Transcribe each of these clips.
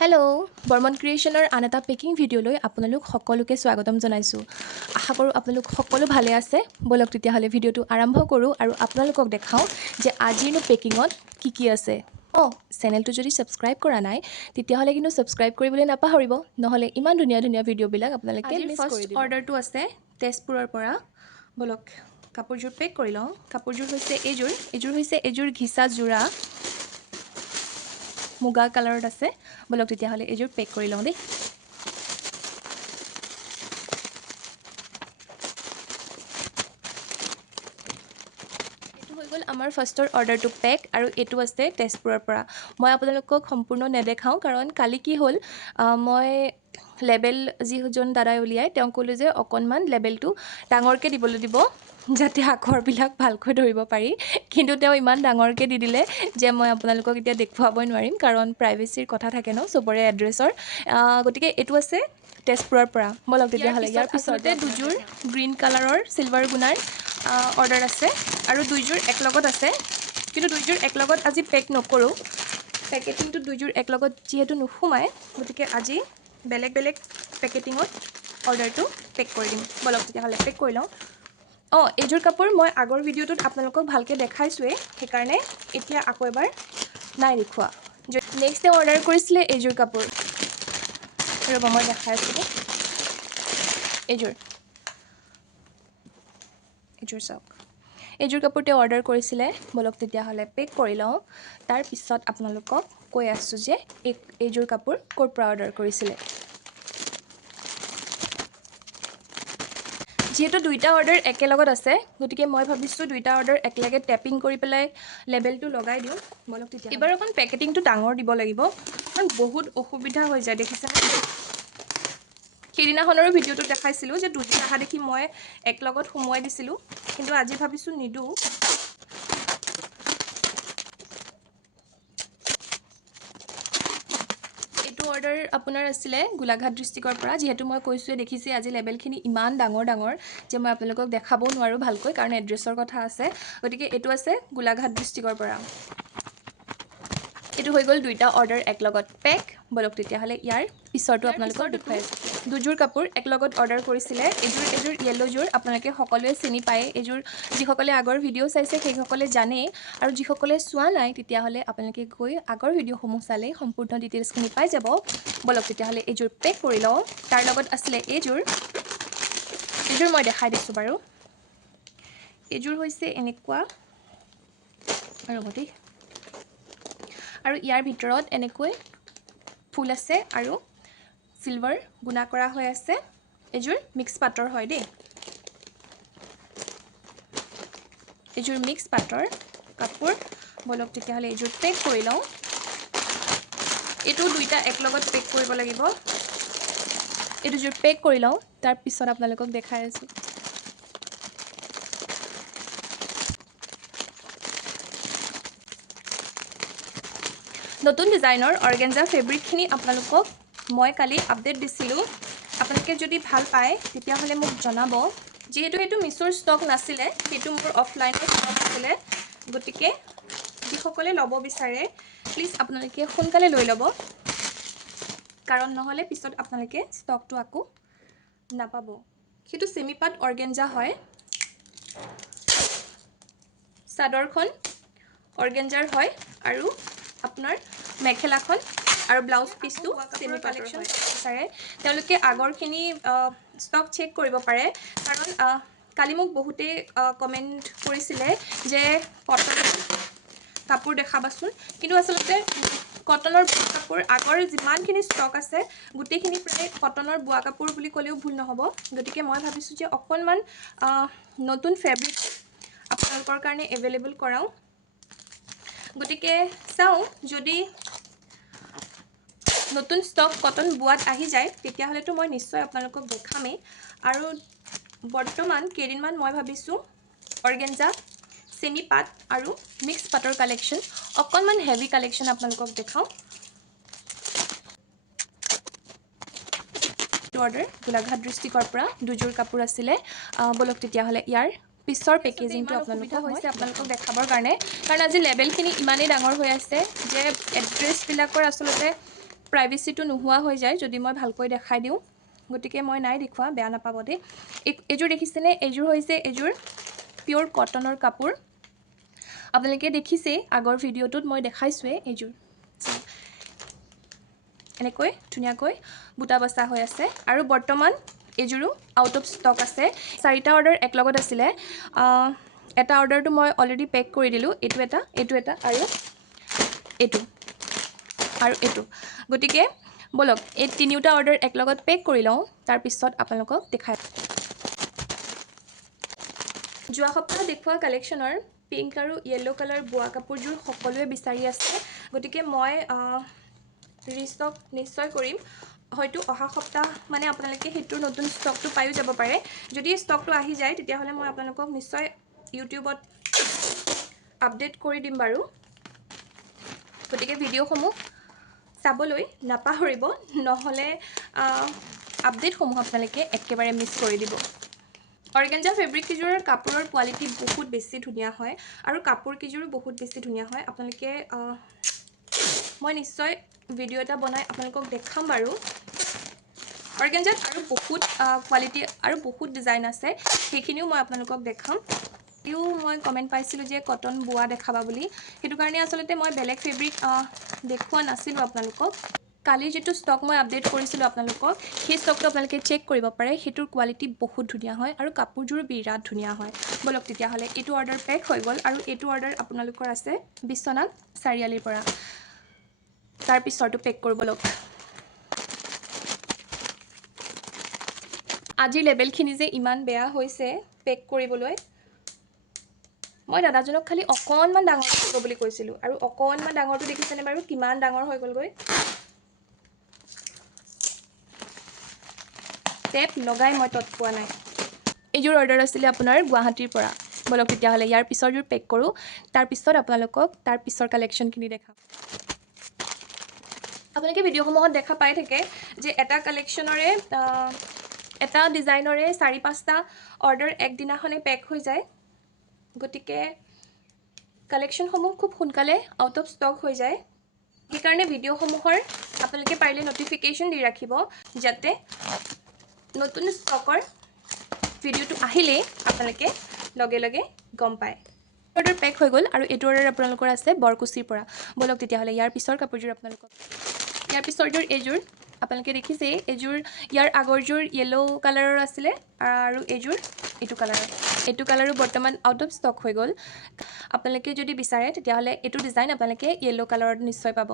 Hello' Barman ক্ৰিয়েশ্যনৰ আন এটা packing ভিডিঅ'লৈ আপোনালোক সকলোকে স্বাগতম জনাইছোঁ। আশা কৰোঁ আপোনালোক সকলো ভালে আছে। ব'লক তেতিয়াহ'লে ভিডিঅ'টো আৰম্ভ কৰোঁ আৰু আপোনালোকক দেখাওঁ যে আজিৰনো পেকিঙত কি আছে। চেনেলটো যদি ছাবস্ক্ৰাইব কৰা নাই তেতিয়াহ'লে কিন্তু ছাবস্ক্ৰাইব কৰিবলৈ নাপাহৰিব, নহ'লে ইমান ধুনীয়া ধুনীয়া ভিডিঅ'বিলাক আপোনালোকে মিছ কৰি দিব। অৰ্ডাৰটো আছে তেজপুৰৰ পৰা। ব'লক কাপোৰযোৰ পেক কৰি লওঁ। কাপোৰযোৰ হৈছে এইযোৰ হৈছে ঘিচা যোৰা, মুগা কালাৰত আছে। ব'লক তেতিয়াহ'লে এইযোৰ পেক কৰি লওঁ দেই। এইটো হৈ গ'ল আমাৰ ফাৰ্ষ্টৰ অৰ্ডাৰটো পেক, আৰু এইটো আছে তেজপুৰৰ পৰা। মই আপোনালোকক সম্পূৰ্ণ নেদেখাওঁ, কাৰণ কালি কি হ'ল, মই লেবেল যিজন দাদাই উলিয়াই তেওঁক ক'লোঁ যে অকণমান লেবেলটো ডাঙৰকৈ দিবলৈ দিব, যাতে আখৰবিলাক ভালকৈ ধৰিব পাৰি। কিন্তু তেওঁ ইমান ডাঙৰকৈ দি দিলে যে মই আপোনালোকক এতিয়া দেখুৱাবই নোৱাৰিম, কাৰণ প্ৰাইভেচিৰ কথা থাকে ন চবৰে এড্ৰেছৰ। গতিকে এইটো আছে তেজপুৰৰ পৰা। ব'লক তেতিয়াহ'লে ইয়াৰ পিছতে দুযোৰ গ্ৰীণ কালাৰৰ চিলভাৰ গুণাৰ অৰ্ডাৰ আছে, আৰু দুইযোৰ একলগত আছে। কিন্তু দুইযোৰ একলগত আজি পেক নকৰোঁ, পেকেটিংটো দুইযোৰ একলগত যিহেতু নোসোমায়, গতিকে আজি বেলেগ বেলেগ পেকেটিঙত অৰ্ডাৰটো পেক কৰি দিম। ব'লক তেতিয়াহ'লে পেক কৰি লওঁ। এইযোৰ কাপোৰ মই আগৰ ভিডিঅ'টোত আপোনালোকক ভালকৈ দেখাইছোঁৱেই, সেইকাৰণে এতিয়া আকৌ এবাৰ নাই দেখুওৱা। নেক্সট তেওঁ অৰ্ডাৰ কৰিছিলে এইযোৰ কাপোৰ, ৰ'ব মই দেখাই আছোঁ। এইযোৰ চাওক, এইযোৰ কাপোৰ তেওঁ অৰ্ডাৰ কৰিছিলে। ব'লক তেতিয়াহ'লে পেক কৰি লওঁ। তাৰপিছত আপোনালোকক কৈ আছোঁ যে এইযোৰ কাপোৰ ক'ৰ পৰা অৰ্ডাৰ কৰিছিলে। যিহেতু দুইটা অৰ্ডাৰ একেলগত আছে, গতিকে মই ভাবিছোঁ দুইটা অৰ্ডাৰ একেলগে টেপিং কৰি পেলাই লেবেলটো লগাই দিওঁ। ব'লক তেতিয়া এইবাৰ অকণ পেকেটিংটো ডাঙৰ দিব লাগিব, কাৰণ বহুত অসুবিধা হৈ যায়, দেখিছেনে? সেইদিনাখনৰো ভিডিঅ'টো দেখাইছিলোঁ যে দুটা অহা দেখি মই একলগত সোমোৱাই দিছিলোঁ, কিন্তু আজি ভাবিছোঁ নিদিওঁ। এইটো অৰ্ডাৰ আপোনাৰ আছিলে গোলাঘাট ডিষ্ট্ৰিক্টৰ পৰা। যিহেতু মই কৈছোঁৱে, দেখিছে আজি লেবেলখিনি ইমান ডাঙৰ যে মই আপোনালোকক দেখাবও নোৱাৰোঁ ভালকৈ, কাৰণ এড্ৰেছৰ কথা আছে। গতিকে এইটো আছে গোলাঘাট ডিষ্ট্ৰিক্টৰ পৰা। এইটো হৈ গ'ল দুইটা অৰ্ডাৰ একলগত পেক। ব'লক তেতিয়াহ'লে ইয়াৰ পিছৰটো আপোনালোকক দেখুৱাই আছোঁ। দুযোৰ কাপোৰ একলগত অৰ্ডাৰ কৰিছিলে। এইযোৰ য়েল্ল'যোৰ আপোনালোকে সকলোৱে চিনি পায়। এইযোৰ যিসকলে আগৰ ভিডিঅ' চাইছে সেইসকলে জানেই, আৰু যিসকলে চোৱা নাই তেতিয়াহ'লে আপোনালোকে গৈ আগৰ ভিডিঅ'সমূহ চালেই সম্পূৰ্ণ ডিটেইলছখিনি পাই যাব। ব'লক তেতিয়াহ'লে এইযোৰ পেক কৰি লওঁ। তাৰ লগত আছিলে এইযোৰ মই দেখাই দিছোঁ বাৰু। এইযোৰ হৈছে এনেকুৱা, ৰ'ব দেই, আৰু ইয়াৰ ভিতৰত এনেকৈ ফুল আছে আৰু চিলভাৰ গুণা কৰা হৈ আছে। এইযোৰ মিক্স পাটৰ হয় দেই। এইযোৰ মিক্স পাটৰ কাপোৰ। ব'লক তেতিয়াহ'লে এইযোৰ পেক কৰি লওঁ। এইটো দুইটা একলগত পেক কৰিব লাগিব। এই দুযোৰ পেক কৰি লওঁ, তাৰপিছত আপোনালোকক দেখাই আছোঁ। নতুন ডিজাইনৰ অৰ্গেঞ্জা ফেব্ৰিকখিনি আপোনালোকক মই কালি আপডেট দিছিলোঁ। আপোনালোকে যদি ভাল পায় তেতিয়াহ'লে মোক জনাব। যিহেতু সেইটো মিছ'ৰ ষ্টক নাছিলে, সেইটো মোৰ অফলাইনৰ ষ্টক আছিলে, গতিকে যিসকলে ল'ব বিচাৰে প্লিজ আপোনালোকে সোনকালে লৈ ল'ব, কাৰণ নহ'লে পিছত আপোনালোকে ষ্টকটো আকৌ নাপাব। সেইটো ছেমি পাট অৰ্গেঞ্জা হয়। চাদৰখন অৰ্গেঞ্জাৰ হয়, আৰু আপোনাৰ মেখেলাখন আৰু ব্লাউজ পিচটো ছেমি কালেকশ্যন বিচাৰে তেওঁলোকে আগৰখিনি ষ্টক চেক কৰিব পাৰে। কাৰণ কালি মোক বহুতেই কমেণ্ট কৰিছিলে যে কটন কাপোৰ দেখাবাচোন, কিন্তু আচলতে কটনৰ বোৱা কাপোৰ আগৰ যিমানখিনি ষ্টক আছে গোটেইখিনি প্ৰায় কটনৰ বোৱা কাপোৰ বুলি ক'লেও ভুল নহ'ব। গতিকে মই ভাবিছোঁ যে অকণমান নতুন ফেব্ৰিক আপোনালোকৰ কাৰণে এভেইলেবল কৰাওঁ। গতিকে চাওঁ, যদি নতুন ষ্টক কটন বোৱাত আহি যায় তেতিয়াহ'লেতো মই নিশ্চয় আপোনালোকক দেখামেই। আৰু বৰ্তমান কেইদিনমান মই ভাবিছোঁ অৰ্গেঞ্জা, ছেমি পাট আৰু মিক্স পাটৰ কালেকশ্যন, অকণমান হেভি কালেকশ্যন আপোনালোকক দেখাওঁ। অৰ্ডাৰ গোলাঘাট ডিষ্ট্ৰিক্টৰ পৰা দুযোৰ কাপোৰ আছিলে। ব'লক তেতিয়াহ'লে ইয়াৰ পিছৰ পেকেজিংটো আপোনালোকক দেখাবৰ কাৰণে, কাৰণ আজি লেবেলখিনি ইমানেই ডাঙৰ হৈ আছে যে এড্ৰেছবিলাকৰ আচলতে প্ৰাইভেচিটো নোহোৱা হৈ যায় যদি মই ভালকৈ দেখাই দিওঁ, গতিকে মই নাই দেখুওৱা, বেয়া নাপাব দেই। এইযোৰ দেখিছেনে? এইযোৰ হৈছে এযোৰ পিয়'ৰ কটনৰ কাপোৰ। আপোনালোকে দেখিছেই, আগৰ ভিডিঅ'টোত মই দেখাইছোঁৱেই এইযোৰ। এনেকৈ ধুনীয়াকৈ বুটা বচা হৈ আছে আৰু বৰ্তমান এইযোৰো আউট অফ ষ্টক আছে। 4টা অৰ্ডাৰ একেলগত আছিলে। এটা অৰ্ডাৰটো মই অলৰেডি পেক কৰি দিলোঁ, এইটো এটা আৰু এইটো। গতিকে ব'লক এই 3টা অৰ্ডাৰ একেলগত পেক কৰি লওঁ, তাৰপিছত আপোনালোকক দেখাই। যোৱা সপ্তাহ দেখুওৱা কালেকশ্যনৰ পিংক আৰু য়েল্ল' কালাৰ বোৱা কাপোৰযোৰ সকলোৱে বিচাৰি আছে, গতিকে মই ৰিষ্টক নিশ্চয় কৰিম। হয়তো অহা সপ্তাহ মানে আপোনালোকে সেইটোৰ নতুন ষ্টকটো পায়ো যাব পাৰে। যদি ষ্টকটো আহি যায় তেতিয়াহ'লে মই আপোনালোকক নিশ্চয় ইউটিউবত আপডেট কৰি দিম বাৰু। গতিকে ভিডিঅ'সমূহ চাবলৈ নাপাহৰিব, নহ'লে আপডেটসমূহ আপোনালোকে একেবাৰে মিছ কৰি দিব। অৰ্গেঞ্জা ফেব্ৰিককেইযোৰৰ কাপোৰৰ কোৱালিটি বহুত বেছি ধুনীয়া হয় আৰু কাপোৰকেইযোৰো বহুত বেছি ধুনীয়া হয়। আপোনালোকে মই নিশ্চয় ভিডিঅ' এটা বনাই আপোনালোকক দেখাম বাৰু। অৰ্গেঞ্জাত আৰু বহুত কোৱালিটি আৰু বহুত ডিজাইন আছে, সেইখিনিও মই আপোনালোকক দেখাম। মই কমেণ্ট পাইছিলোঁ যে কটন বোৱা দেখাবা বুলি, সেইটো কাৰণে আচলতে মই বেলেগ ফেব্ৰিক দেখুওৱা নাছিলোঁ আপোনালোকক। কালি যিটো ষ্টক মই আপডেট কৰিছিলোঁ আপোনালোকক, সেই ষ্টকটো আপোনালোকে চেক কৰিব পাৰে। সেইটোৰ কোৱালিটি বহুত ধুনীয়া হয় আৰু কাপোৰযোৰো বিৰাট ধুনীয়া হয়। ব'লক তেতিয়াহ'লে এইটো অৰ্ডাৰ পেক হৈ গ'ল আৰু এইটো অৰ্ডাৰ আপোনালোকৰ আছে বিশ্বনাথ চাৰিআলিৰ পৰা। তাৰ পিছৰটো পেক কৰিব লওক। আজিৰ লেবেলখিনি যে ইমান বেয়া হৈছে পেক কৰিবলৈ, মই দাদাজনক খালি অকণমান ডাঙৰ কৰিব বুলি কৈছিলোঁ আৰু অকণমান ডাঙৰটো দেখিছেনে বাৰু কিমান ডাঙৰ হৈ গ'লগৈ। টেপ লগাই মই তত পোৱা নাই। এইযোৰ অৰ্ডাৰ আছিলে আপোনাৰ গুৱাহাটীৰ পৰা। ব'লক তেতিয়াহ'লে ইয়াৰ পিছৰযোৰ পেক কৰোঁ, তাৰপিছত আপোনালোকক তাৰ পিছৰ কালেকশ্যনখিনি দেখাম। আপোনালোকে ভিডিঅ'সমূহত দেখা পাই থাকে যে এটা কালেকশ্যনৰে এটা ডিজাইনৰে 4-5টা অৰ্ডাৰ একদিনাখনে পেক হৈ যায়। গতিকে কালেকশ্যনসমূহ খুব সোনকালে আউট অফ ষ্টক হৈ যায়। সেইকাৰণে ভিডিঅ'সমূহৰ আপোনালোকে পাৰিলে নটিফিকেশ্যন দি ৰাখিব, যাতে নতুন ষ্টকৰ ভিডিঅ'টো আহিলেই আপোনালোকে লগে লগে গম পায়। অৰ্ডাৰ পেক হৈ গ'ল আৰু এইটো অৰ্ডাৰ আপোনালোকৰ আছে বৰকুচিৰ পৰা। ব'লক তেতিয়াহ'লে ইয়াৰ পিছৰ কাপোৰযোৰ আপোনালোকক। ইয়াৰ পিছৰযোৰ এইযোৰ আপোনালোকে দেখিছেই, ইয়াৰ আগৰযোৰ য়েল্ল' কালাৰৰ আছিলে আৰু এইটো কালাৰৰ। এইটো কালাৰো বৰ্তমান আউট অফ ষ্টক হৈ গ'ল। আপোনালোকে যদি বিচাৰে তেতিয়াহ'লে এইটো ডিজাইন আপোনালোকে য়েল্ল' কালাৰত নিশ্চয় পাব।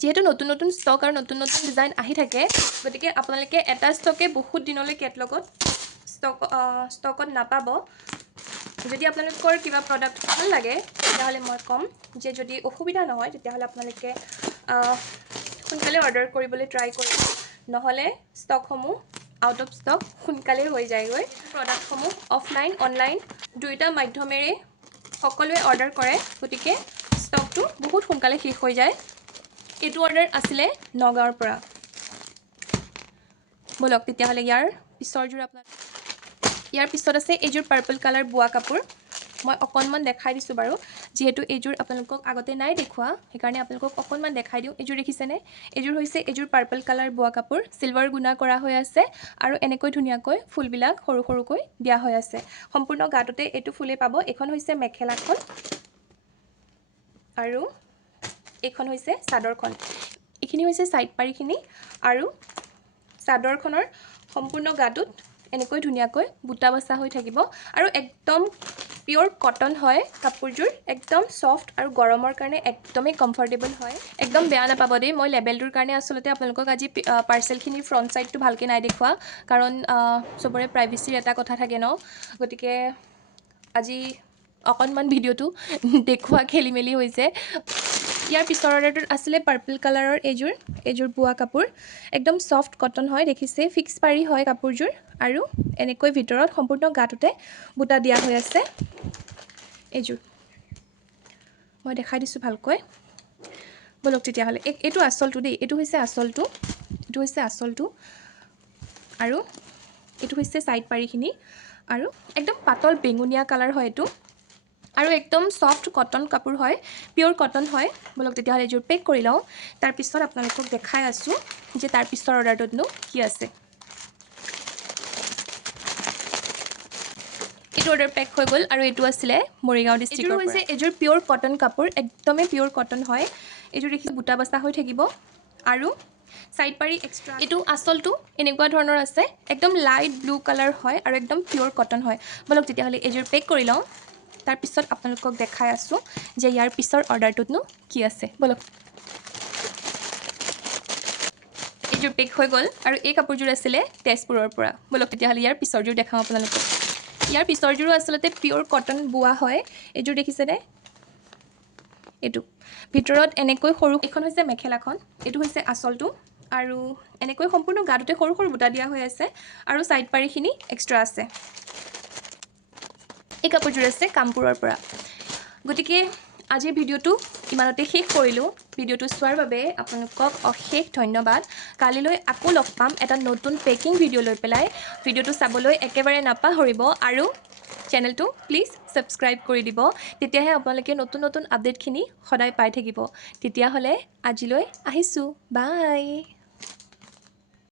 যিহেতু নতুন নতুন ষ্টক আৰু নতুন নতুন ডিজাইন আহি থাকে, গতিকে আপোনালোকে এটা ষ্টকে বহুত দিনলৈ কেটলগত ষ্টকত নাপাব। যদি আপোনালোকৰ কিবা প্ৰডাক্ট ভাল লাগে তেতিয়াহ'লে মই ক'ম যে যদি অসুবিধা নহয় তেতিয়াহ'লে আপোনালোকে সোনকালে অৰ্ডাৰ কৰিবলৈ ট্ৰাই কৰিব, নহ'লে ষ্টকসমূহ আউট অফ ষ্টক সোনকালেই হৈ যায়গৈ। প্ৰডাক্টসমূহ অফলাইন অনলাইন দুয়োটা মাধ্যমেৰে সকলোৱে অৰ্ডাৰ কৰে, গতিকে ষ্টকটো বহুত সোনকালে শেষ হৈ যায়। এইটো অৰ্ডাৰ আছিলে নগাঁৱৰ পৰা। ব'লক তেতিয়াহ'লে ইয়াৰ পিছত আছে এইযোৰ পাৰ্পল কালাৰ বোৱা কাপোৰ। মই অকণমান দেখাই দিছোঁ বাৰু, যিহেতু এইযোৰ আপোনালোকক আগতে নাই দেখুওৱা, সেইকাৰণে আপোনালোকক অকণমান দেখাই দিওঁ। এইযোৰ দেখিছেনে? এইযোৰ হৈছে পাৰ্পল কালাৰ বোৱা কাপোৰ, চিলভাৰ গুণা কৰা হৈ আছে আৰু এনেকৈ ধুনীয়াকৈ ফুলবিলাক সৰু সৰুকৈ দিয়া হৈ আছে। সম্পূৰ্ণ গাটোতে এইটো ফুলেই পাব। এইখন হৈছে মেখেলাখন আৰু এইখন হৈছে চাদৰখন। এইখিনি হৈছে ছাইড পাৰিখিনি আৰু চাদৰখনৰ সম্পূৰ্ণ গাটোত এনেকৈ ধুনীয়াকৈ বুটা বচা হৈ থাকিব আৰু একদম পিয়'ৰ কটন হয় কাপোৰযোৰ, একদম ছফ্ট আৰু গৰমৰ কাৰণে একদমেই কমফৰ্টেবল হয়। একদম বেয়া নাপাব দেই, মই লেবেলটোৰ কাৰণে আচলতে আপোনালোকক আজি পাৰ্চেলখিনিৰ ফ্ৰণ্ট ছাইডটো ভালকৈ নাই দেখুওৱা, কাৰণ চবৰে প্ৰাইভেচিৰ এটা কথা থাকে ন। গতিকে আজি অকণমান ভিডিঅ'টো দেখুওৱা খেলি মেলি হৈছে। ইয়াৰ পিছৰ অৰ্ডাৰটোত আছিলে পাৰ্পল কালাৰৰ এইযোৰ বোৱা কাপোৰ, একদম ছফ্ট কটন হয়, দেখিছে ফিক্স পাৰি হয় কাপোৰযোৰ আৰু এনেকৈ ভিতৰত সম্পূৰ্ণ গাটোতে বুটা দিয়া হৈ আছে। এইযোৰ মই দেখাই দিছোঁ ভালকৈ। ব'লক তেতিয়াহ'লে এইটো আচলটো দেই, এইটো হৈছে আচলটো আৰু এইটো হৈছে ছাইড পাৰিখিনি আৰু একদম পাতল বেঙুনীয়া কালাৰ হয় এইটো। আৰু একদম সফ্ট কটন কাপোৰ হয়, পিয়'ৰ কটন হয়। বলক তেতিয়াহ'লে এইযোৰ পেক কৰি লওঁ। তাৰপিছত আপোনালোকক দেখাই আছোঁ যে তাৰ পিছৰ অৰ্ডাৰটোতনো কি আছে। এইটো অৰ্ডাৰ পেক হৈ গ'ল আৰু এইটো আছিলে মৰিগাঁও ডিষ্ট্ৰিক্টৰ পৰা। হৈছে এইযোৰ পিয়'ৰ কটন কাপোৰ, একদমেই পিয়'ৰ কটন হয়। এইযোৰ দেখি বুটা বচা হৈ থাকিব আৰু ছাইড পাৰি এক্সট্ৰা। এইটো আঁচলটো এনেকুৱা ধৰণৰ আছে, একদম লাইট ব্লু কালাৰ হয় আৰু একদম পিয়'ৰ কটন হয়। বলক তেতিয়াহ'লে এইযোৰ পেক কৰি লওঁ। তাৰপিছত আপোনালোকক দেখাই আছোঁ যে ইয়াৰ পিছৰ অৰ্ডাৰটোতনো কি আছে। বলক। এইযোৰ পেক হৈ গ'ল আৰু এই কাপোৰযোৰ আছিলে তেজপুৰৰ পৰা। বলক তেতিয়াহ'লে ইয়াৰ পিছৰযোৰ দেখাওঁ আপোনালোকক। ইয়াৰ পিছৰযোৰো আচলতে পিয়'ৰ কটন বোৱা হয়। এইযোৰ দেখিছেনে? এইটো ভিতৰত এনেকৈ সৰু, এইখন হৈছে মেখেলাখন, এইটো হৈছে আঁচলটো আৰু এনেকৈ সম্পূৰ্ণ গাটোতে সৰু সৰু বুটা দিয়া হৈ আছে আৰু ছাইড পাৰিখিনি এক্সট্ৰা আছে। এই কাপোৰযোৰ আছে কামপুৰৰ পৰা। গতিকে আজিৰ ভিডিঅ'টো ইমানতে শেষ কৰিলোঁ। ভিডিঅ'টো চোৱাৰ বাবে আপোনালোকক অশেষ ধন্যবাদ। কালিলৈ আকৌ লগ পাম এটা নতুন পেকিং ভিডিঅ' লৈ পেলাই। ভিডিঅ'টো চাবলৈ একেবাৰে নাপাহৰিব আৰু চেনেলটো প্লিজ ছাবস্ক্ৰাইব কৰি দিব। তেতিয়াহে আপোনালোকে নতুন নতুন আপডেটখিনি সদায় পাই থাকিব। তেতিয়াহ'লে আজিলৈ আহিছোঁ, বাই।